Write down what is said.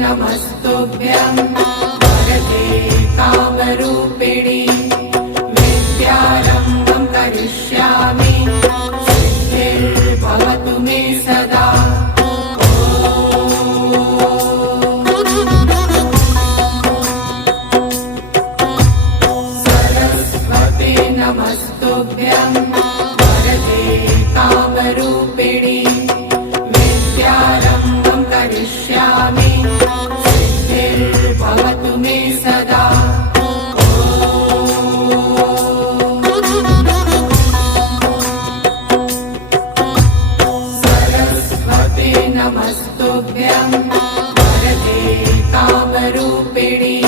नमस्तुभ्यं वरदे कामरूपिणि विद्यारम्भं करिष्यामि सिद्धिर्भवतु मे सदा। सरस्वते नमस्तुभ्यं वरदे कामरूपिणि विद्यारम्भं करिष्यामि सिद्धिर्भवतु मे सदा। सरस्वते नमस्तुभ्यं वरदे कामरूपिणि